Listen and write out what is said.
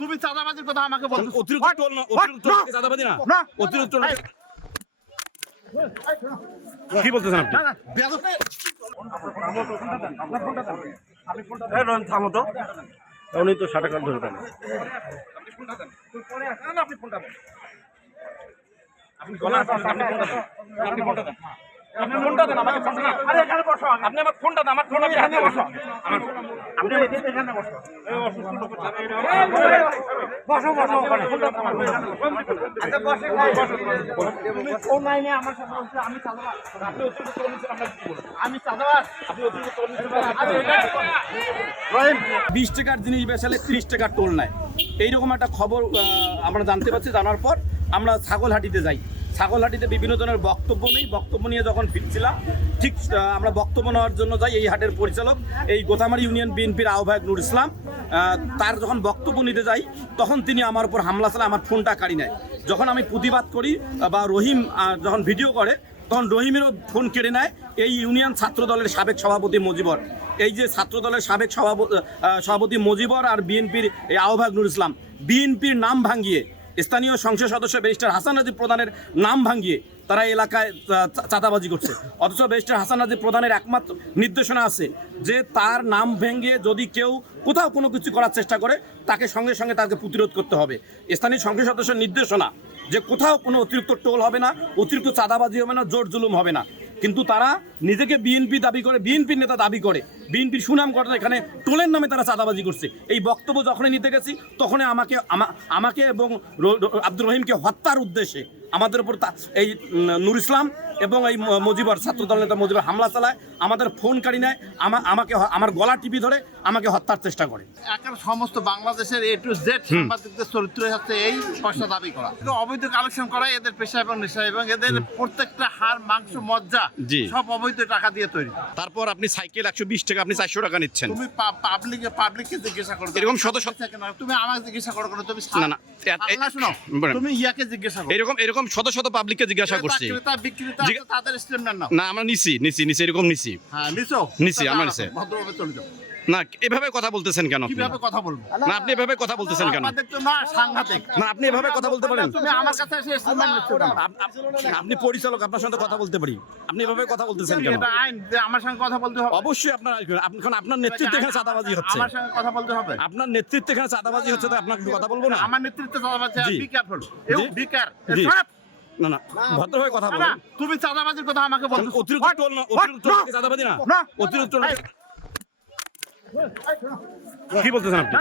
তুমি চাঁদাবাজির কথা আমাকে বলছো। অতিরিক্ত টোল না, অতিরিক্ত চাঁদাবাজি না, অতিরিক্ত টোল। কি বলতেছেন আপনি? থামো তো, উনি তো 60 টাকা ধরে দেন। আপনি ফোনটা দেন আমাকে, ফোনটা দেন। আরে এখানে বসো, আপনি আমার ফোনটা দেন, আমার ফোনটা এখানে বসো। আপনি এখানে বসো। বসো বসো ওখানে। আচ্ছা বসে ভাই, তুমি ফোন লাইনে আমার সাথে বলছো আমি চাঁদাবাজ। আপনি অতিরিক্ত টোল নিছেন, আমরা কি বলবো? আমি চাঁদাবাজ, আপনি অতিরিক্ত টোল নিছেন। রহিম 20 টাকার জিনিস বেচালে 30 টাকার টোল নেয়। এইরকম একটা খবর আমরা জানতে পারছি। জানার পর আমরা ছাগলহাটিতে যাই। ছাগলহাটিতে বিভিন্ন ধরনের বক্তব্য নেই। বক্তব্য নিয়ে যখন ফিরছিলাম, ঠিক আমরা বক্তব্য নেওয়ার জন্য যাই। এই হাটের পরিচালক, এই গোথামারি ইউনিয়ন বিএনপির আহ্বায়ক নুর ইসলাম, তার যখন বক্তব্য নিতে যাই তখন তিনি আমার উপর হামলা চালায়, আমার ফোনটা কাড়ি নেয়। যখন আমি প্রতিবাদ করি বা রহিম যখন ভিডিও করে, তখন রহিমেরও ফোন কেড়ে নেয় এই ইউনিয়ন ছাত্র দলের সাবেক সভাপতি মজিবর। এই যে ছাত্র দলের সাবেক সভাপতি মজিবর আর বিএনপির এই আহ্বায়ক নুর ইসলাম, বিএনপির নাম ভাঙিয়ে, স্থানীয় সংসদ সদস্য ব্যারিস্টার হাসান রাজীব প্রধানের নাম ভাঙিয়ে তারা এলাকায় চাঁদাবাজি করছে। অথচ ব্যারিস্টার হাসান রাজীব প্রধানের একমাত্র নির্দেশনা আছে যে তার নাম ভেঙে যদি কেউ কোথাও কোনো কিছু করার চেষ্টা করে তাকে সঙ্গে সঙ্গে তাকে প্রতিরোধ করতে হবে। স্থানীয় সংসদ সদস্যের নির্দেশনা যে কোথাও কোনো অতিরিক্ত টোল হবে না, অতিরিক্ত চাঁদাবাজি হবে না, জোর জুলুম হবে না। কিন্তু তারা নিজেকে বিএনপি দাবি করে, বিএনপির নেতা দাবি করে, বিএনপির সুনাম করে, এখানে টোলের নামে তারা চাঁদাবাজি করছে। এই বক্তব্য যখনই নিতে গেছি তখনই আমাকে এবং আব্দুর রহিমকে হত্যার উদ্দেশ্যে আমাদের উপর এই নুর ইসলাম এবং এই মজিবর, ছাত্রদল নেতা মজিবর হামলা চালায়, আমাদের ফোন কাড়ি নেয়, আমাকে আমার গলা টিপি ধরে আমাকে হত্যার চেষ্টা করে। এখন সমস্ত বাংলাদেশের A to Z সাংবাদিকদের চরিত্র হচ্ছে এই পয়সা দাবি করা, অবৈধ কালেকশন করা এদের পেশা এবং নেশা, এবং এদের প্রত্যেকটা হাড় মাংস মজ্জা সব অবৈধ টাকা দিয়ে তৈরি। তারপর আপনি সাইকেল 120 টাকা, আপনি 400 টাকা নিচ্ছেন। তুমি পাবলিককে জিজ্ঞাসা করো, এরকম তুমি আমাকে জিজ্ঞাসা করো কেন? তুমি না শোনো, তুমি ইয়াকে জিজ্ঞাসা করো। এরকম শত শত পাবলিককে জিজ্ঞাসা করছি। তাদের স্টেটমেন্ট নাও। না আমরা নিছি এরকম নিছি। হ্যাঁ নিছি আমরা নিছি। ভদ্রভাবে চলে যাও। না এভাবে কথা বলতেছেন কেন? কিভাবে কথা বলবো? না আপনি এভাবে কথা বলতেছেন কেন? আমাদের তো না সাংঘাতিক। না আপনি এভাবে কথা বলতে পারেন? তুমি আমার কাছে এসে স্টেটমেন্ট নিচ্ছ কেন? আপনি পরিচালক, আপনার সঙ্গে কথা বলতে পারি, আপনি এভাবে কথা বলতেছেন কেন? এটা আইন যে আমার সঙ্গে কথা বলতে হবে। অবশ্যই আপনার নেতৃত্বে এখানে চাঁদাবাজি হচ্ছে। আমার সঙ্গে কথা বলতে হবে। আপনার নেতৃত্বে এখানে চাঁদাবাজি হচ্ছে, তো আপনাকে কথা বলবো না? আমার নেতৃত্বে চাঁদাবাজি, বি কেয়ারফুল, বি কেয়ার। না ভদ্রভাবে কথা বলুন। তুমি চাঁদাবাজির কথা আমাকে বলছো। অতিরিক্ত টোল না, অতিরিক্ত টোল চাঁদাবাজি না, অতিরিক্ত টোল। কি বলতেছেন আপনি?